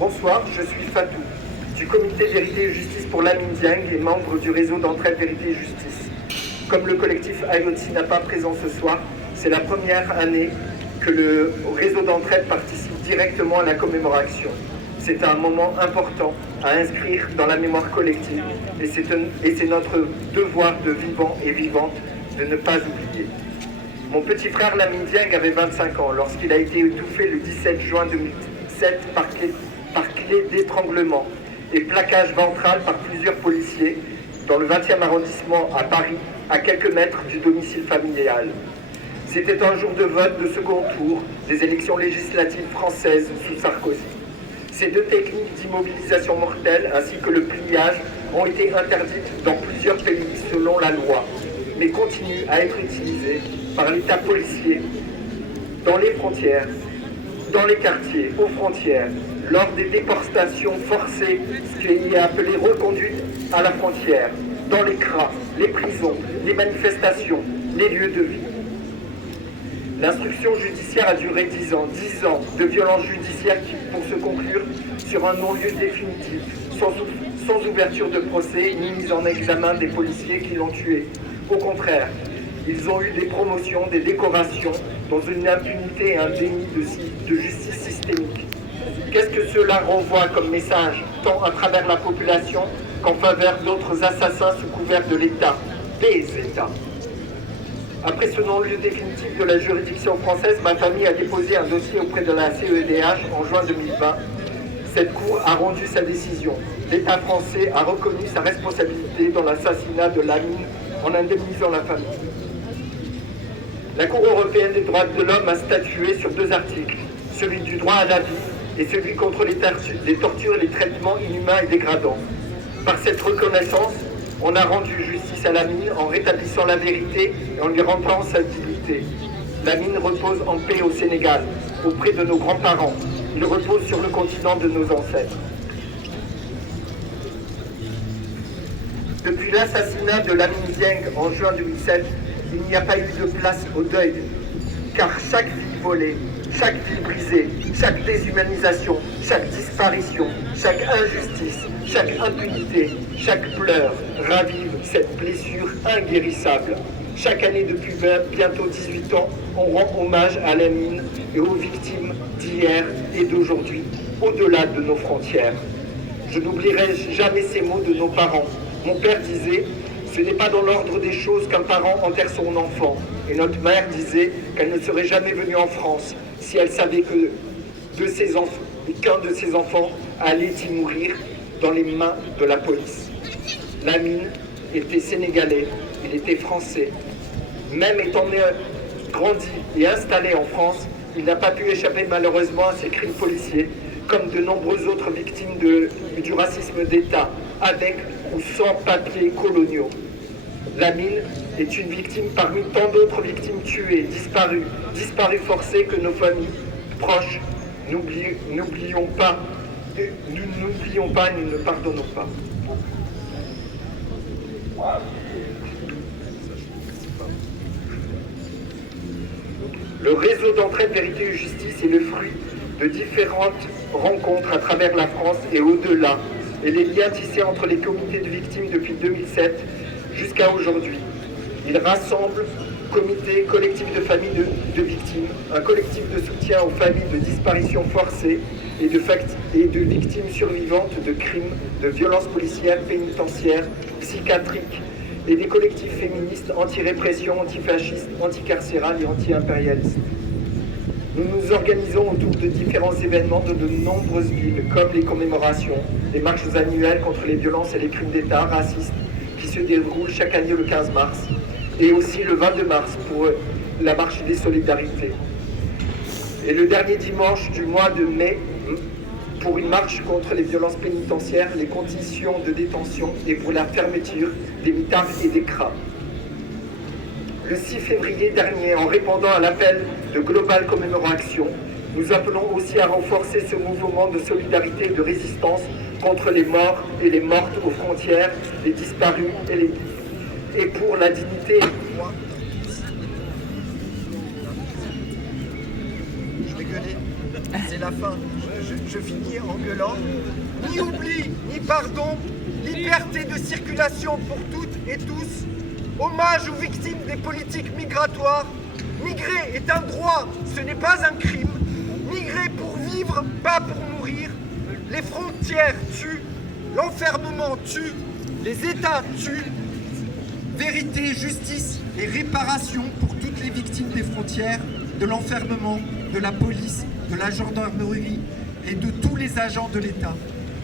Bonsoir, je suis Fatou, du comité Vérité et Justice pour Lamine Dieng et membre du réseau d'entraide Vérité et Justice. Comme le collectif Ayotsi n'a pas présent ce soir, c'est la première année que le réseau d'entraide participe directement à la commémoration. C'est un moment important à inscrire dans la mémoire collective et c'est notre devoir de vivants et vivantes de ne pas oublier. Mon petit frère Lamine Dieng avait 25 ans lorsqu'il a été étouffé le 17 juin 2007 par clé d'étranglement et plaquage ventral par plusieurs policiers dans le 20e arrondissement à Paris, à quelques mètres du domicile familial. C'était un jour de vote de second tour des élections législatives françaises sous Sarkozy. Ces deux techniques d'immobilisation mortelle ainsi que le pliage ont été interdites dans plusieurs pays selon la loi, mais continuent à être utilisées par l'État policier dans les frontières, dans les quartiers, aux frontières, lors des déportations forcées, ce qui est appelé reconduite à la frontière, dans les CRA, les prisons, les manifestations, les lieux de vie. L'instruction judiciaire a duré 10 ans, 10 ans de violence judiciaire qui, pour se conclure sur un non-lieu définitif, sans ouverture de procès ni mise en examen des policiers qui l'ont tué. Au contraire, ils ont eu des promotions, des décorations, dans une impunité et un déni de justice systémique. Qu'est-ce que cela renvoie comme message, tant à travers la population qu'en faveur d'autres assassins sous couvert de l'État, des États? Après ce non-lieu définitif de la juridiction française, ma famille a déposé un dossier auprès de la CEDH en juin 2020. Cette cour a rendu sa décision. L'État français a reconnu sa responsabilité dans l'assassinat de Lamine en indemnisant la famille. La Cour européenne des droits de l'homme a statué sur deux articles, celui du droit à la vie et celui contre les tortures et les traitements inhumains et dégradants. Par cette reconnaissance, on a rendu justice à Lamine en rétablissant la vérité et en lui rendant sa dignité. Lamine repose en paix au Sénégal, auprès de nos grands-parents. Il repose sur le continent de nos ancêtres. Depuis l'assassinat de Lamine Dieng en juin 2007, il n'y a pas eu de place au deuil, car chaque vie volée, chaque vie brisée, chaque déshumanisation, chaque disparition, chaque injustice, chaque impunité, chaque pleur ravive cette blessure inguérissable. Chaque année depuis bientôt 18 ans, on rend hommage à Lamine et aux victimes d'hier et d'aujourd'hui, au-delà de nos frontières. Je n'oublierai jamais ces mots de nos parents. Mon père disait: ce n'est pas dans l'ordre des choses qu'un parent enterre son enfant. Et notre mère disait qu'elle ne serait jamais venue en France si elle savait qu'un de ses enfants allait y mourir dans les mains de la police. Lamine était sénégalais, il était français. Même étant né, grandi et installé en France, il n'a pas pu échapper malheureusement à ces crimes policiers, comme de nombreuses autres victimes du racisme d'État, avec ou sans papiers coloniaux. Lamine est une victime parmi tant d'autres victimes tuées, disparues forcées que nos familles proches n'oublions pas, nous n'oublions pas et nous ne pardonnons pas. Le réseau d'entraide Vérité et Justice est le fruit de différentes rencontres à travers la France et au-delà, et les liens tissés entre les comités de victimes depuis 2007 jusqu'à aujourd'hui. Il rassemble comités, collectifs de familles de victimes, un collectif de soutien aux familles de disparitions forcées et de victimes survivantes de crimes, de violences policières, pénitentiaires, psychiatriques, et des collectifs féministes anti-répression, antifascistes, anticarcérales et anti-impérialistes. Nous nous organisons autour de différents événements de nombreuses villes, comme les commémorations, les marches annuelles contre les violences et les crimes d'État racistes, qui se déroulent chaque année le 15 mars, et aussi le 22 mars pour la marche des solidarités. Et le dernier dimanche du mois de mai, pour une marche contre les violences pénitentiaires, les conditions de détention et pour la fermeture des mitards et des CRA. Le 6 février dernier, en répondant à l'appel de Global Commémoration, nous appelons aussi à renforcer ce mouvement de solidarité et de résistance contre les morts et les mortes aux frontières, les disparus et pour la dignité. Je vais gueuler. c'est la fin, je finis en gueulant. Ni oubli, ni pardon, liberté de circulation pour toutes et tous. Hommage aux victimes des politiques migratoires. Migrer est un droit, ce n'est pas un crime. Migrer pour vivre, pas pour mourir. Les frontières tuent, l'enfermement tue, les États tuent. Vérité, justice et réparation pour toutes les victimes des frontières, de l'enfermement, de la police, de la gendarmerie et de tous les agents de l'État.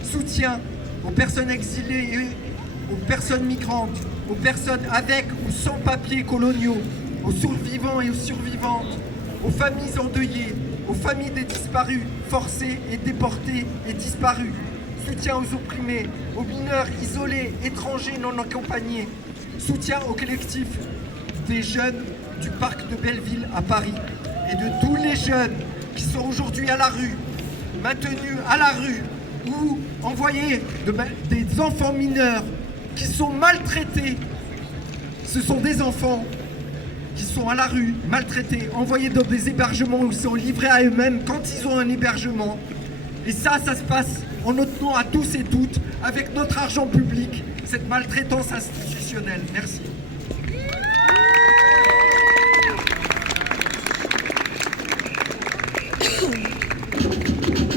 Soutien aux personnes exilées et aux personnes migrantes, aux personnes avec ou sans papiers coloniaux, aux survivants et aux survivantes, aux familles endeuillées, aux familles des disparus, forcés et déportés et disparus. Soutien aux opprimés, aux mineurs isolés, étrangers non accompagnés. Soutien au collectif des jeunes du parc de Belleville à Paris et de tous les jeunes qui sont aujourd'hui à la rue, maintenus à la rue ou envoyés des enfants mineurs qui sont maltraités. Ce sont des enfants qui sont à la rue, maltraités, envoyés dans des hébergements où ils sont livrés à eux-mêmes quand ils ont un hébergement. Et ça se passe en notre nom à tous et toutes, avec notre argent public, cette maltraitance institutionnelle. Merci.